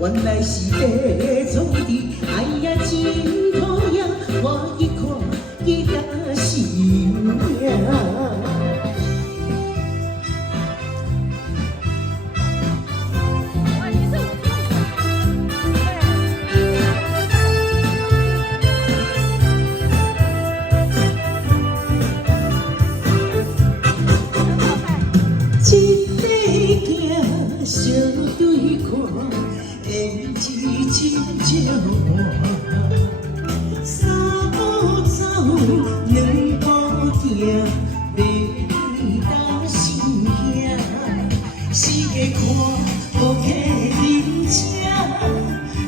原来是地藏的，哎呀真讨厌，我一看伊才心命。一块镜相对看，胭脂真少换。三步走，两步行，袂当心惊。世界看无客人请，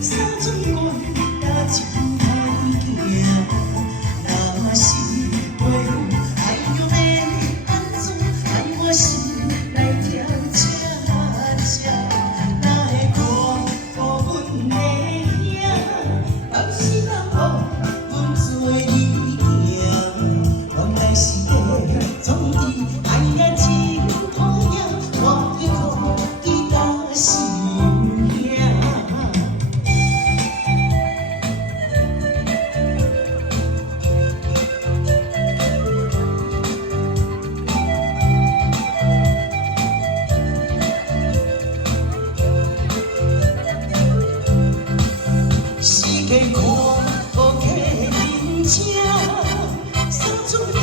三寸光搭真歹行。若是袂有爱又要安怎？爱我心。来听这这，哪会看无阮的兄？甘是人予阮做你行？原来是地藏的，哎呀真讨厌，我一看伊才心命。世界看无客人请，三寸光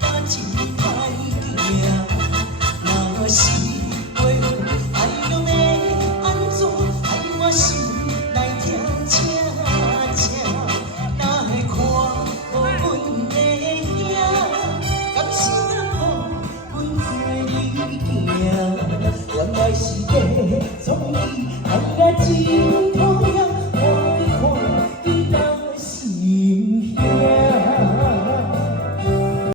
搭真歹行。若是袂有爱又要安怎？爱我心来听这这，哪会看无阮的兄？甘是人予阮做你行？原来是地藏的，哎呀真讨